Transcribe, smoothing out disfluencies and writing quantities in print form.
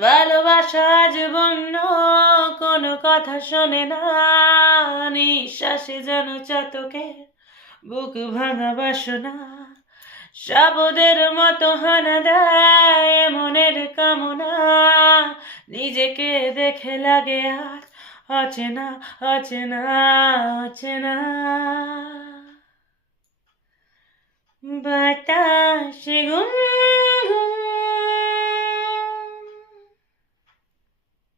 ভালোবাসা আজ বন্য, কোনো কথা শোনে না, নিঃশ্বাসে যেন চাতকে বুক ভাঙা বাসনা, শবদের মতো হানা দেয় মনের কামনা, নিজেকে দেখে লাগে আর অচেনা অচেনা অচেনা। বাতাসে